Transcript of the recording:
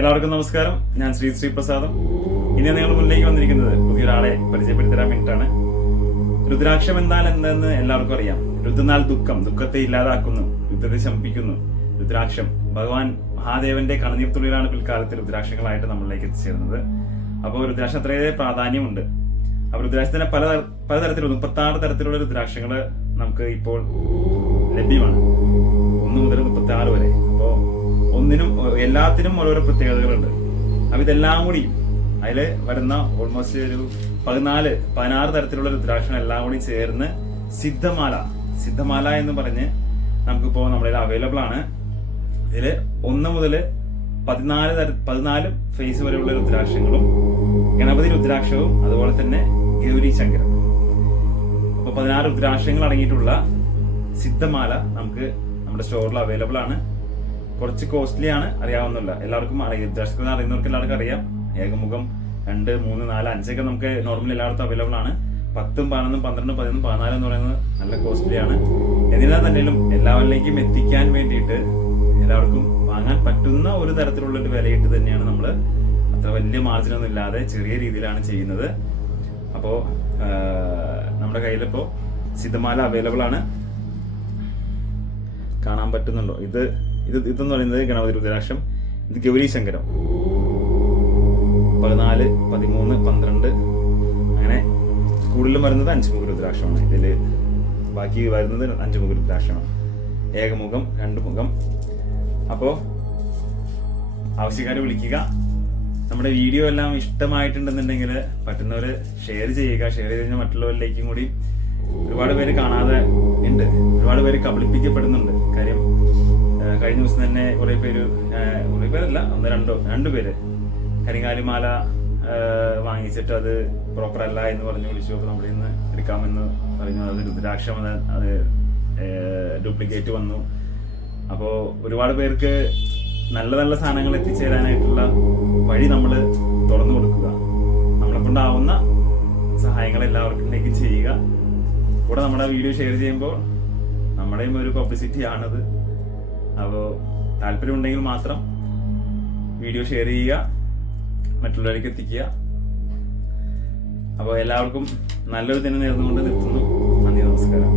എല്ലാവർക്കും നമസ്കാരം. ഞാൻ ശ്രീ പ്രസാദം. ഇനി നിങ്ങൾ മുന്നിലേക്ക് വന്നിരിക്കുന്നത് പുതിയൊരാളെ പരിചയപ്പെടുത്തരാൻ വേണ്ടിയിട്ടാണ്. രുദ്രാക്ഷം എന്നാൽ എന്തെന്ന് എല്ലാവർക്കും അറിയാം. രുദ്രനാൽ ദുഃഖത്തെ ഇല്ലാതാക്കുന്നു, യുദ്ധത്തെ ശമിപ്പിക്കുന്നു. രുദ്രാക്ഷം ഭഗവാൻ മഹാദേവന്റെ കണനീർത്തുള്ളിലാണ് പിൽക്കാലത്ത് രുദ്രാക്ഷങ്ങളായിട്ട് നമ്മളിലേക്ക് എത്തിച്ചേരുന്നത്. അപ്പോൾ രുദ്രാക്ഷം അത്രയേറെ പ്രാധാന്യമുണ്ട്. അപ്പൊ രുദ്രാക്ഷത്തിന് പലതരത്തിലുള്ള 36 തരത്തിലുള്ള രുദ്രാക്ഷങ്ങൾ നമുക്ക് ഇപ്പോൾ ലഭ്യമാണ്. 1 മുതൽ 36 വരെ. അപ്പോൾ എല്ലാത്തിനും ഓരോരോ പ്രത്യേകതകളുണ്ട്. അപ്പൊ ഇതെല്ലാം കൂടി അതിൽ വരുന്ന ഓൾമോസ്റ്റ് ഒരു 16 തരത്തിലുള്ള രുദ്രാക്ഷം എല്ലാം കൂടി ചേർന്ന് സിദ്ധമാല എന്ന് പറഞ്ഞ് നമുക്കിപ്പോ നമ്മുടെ അവൈലബിൾ ആണ്. ഇതില് 1 മുതൽ 14 ഫേസ് വരെയുള്ള രുദ്രാക്ഷങ്ങളും ഗണപതി രുദ്രാക്ഷവും അതുപോലെ തന്നെ ഗൗരി ശങ്കരം. അപ്പൊ 16 രുദ്രാക്ഷങ്ങൾ അടങ്ങിയിട്ടുള്ള സിദ്ധമാല നമുക്ക് നമ്മുടെ സ്റ്റോറിൽ അവൈലബിൾ ആണ്. കുറച്ച് കോസ്റ്റ്ലി ആണ്, അറിയാവുന്നില്ല, എല്ലാവർക്കും അറിയാം. രുദ്രാക്ഷങ്ങൾ അറിയുന്നവർക്ക് എല്ലാവർക്കും അറിയാം. ഏകമുഖം 2, 3, 4, 5 ഒക്കെ നമുക്ക് നോർമലി എല്ലായിടത്തും അവൈലബിൾ ആണ്. 10, 11, 12, 13, 14 എന്ന് പറയുന്നത് നല്ല കോസ്റ്റ്ലി ആണ്. എന്നിരുന്നാൽ തന്നെയും എല്ലാവരിലേക്കും എത്തിക്കാൻ വേണ്ടിയിട്ട് എല്ലാവർക്കും വാങ്ങാൻ പറ്റുന്ന ഒരു തരത്തിലുള്ള ഒരു വിലയിട്ട് തന്നെയാണ് നമ്മൾ, അത്ര വലിയ മാർജിനൊന്നും ഇല്ലാതെ ചെറിയ രീതിയിലാണ് ചെയ്യുന്നത്. അപ്പോൾ നമ്മുടെ കയ്യിലിപ്പോൾ സിദ്ധമാല അവൈലബിൾ ആണ്. കാണാൻ പറ്റുന്നുണ്ടോ? ഇതെന്ന് പറയുന്നത് ഗണപതി രുദ്രാക്ഷം. ഇത് ഗൗരി ശങ്കരം 14, 13, 12 അങ്ങനെ കൂടുതലും വരുന്നത് 5 മുഖ രുദ്രാക്ഷമാണ്. ഇതില് ബാക്കി വരുന്നത് 5 മുഖ രുദ്രാക്ഷമാണ്. ഏകമുഖം, 2 മുഖം. അപ്പോൾ ആവശ്യക്കാരെ വിളിക്കുക. നമ്മുടെ വീഡിയോ എല്ലാം ഇഷ്ടമായിട്ടുണ്ടെന്നുണ്ടെങ്കിൽ പറ്റുന്നവര് ഷെയർ ചെയ്യുക. ഷെയർ ചെയ്ത് കഴിഞ്ഞാൽ മറ്റുള്ളവരിലേക്കും കൂടി ഒരുപാട് പേര് കാണാതെ ഉണ്ട്, ഒരുപാട് പേര് കബളിപ്പിക്കപ്പെടുന്നുണ്ട്. കാര്യം കഴിഞ്ഞ ദിവസം തന്നെ കുറെ പേരല്ല, 1-2 പേര് കരിങ്കാലിമാല വാങ്ങിച്ചിട്ട് അത് പ്രോപ്പർ അല്ല എന്ന് പറഞ്ഞു വിളിച്ചു. അപ്പോൾ നമ്മുടെ ഇന്ന് എടുക്കാമെന്ന് പറഞ്ഞു. അത് രുദ്രാക്ഷം, അത് ഡ്യൂപ്ലിക്കേറ്റ് വന്നു. അപ്പോൾ ഒരുപാട് പേർക്ക് നല്ല സാധനങ്ങൾ എത്തിച്ചേരാനായിട്ടുള്ള വഴി നമ്മൾ തുറന്നു കൊടുക്കുക. നമ്മളെ കൊണ്ടാവുന്ന സഹായങ്ങൾ എല്ലാവർക്കും ചെയ്യുക. കൂടെ നമ്മുടെ വീഡിയോ ഷെയർ ചെയ്യുമ്പോൾ നമ്മുടെയും ഒരു പബ്ലിസിറ്റി ആണത്. അപ്പോൾ താല്പര്യം ഉണ്ടെങ്കിൽ മാത്രം വീഡിയോ ഷെയർ ചെയ്യുക, മറ്റുള്ളവർക്ക് എത്തിക്കുക. അപ്പോൾ എല്ലാവർക്കും നല്ലൊരു ദിനം നേർന്നുകൊണ്ട് നിർത്തുന്നു. നന്ദി, നമസ്കാരം.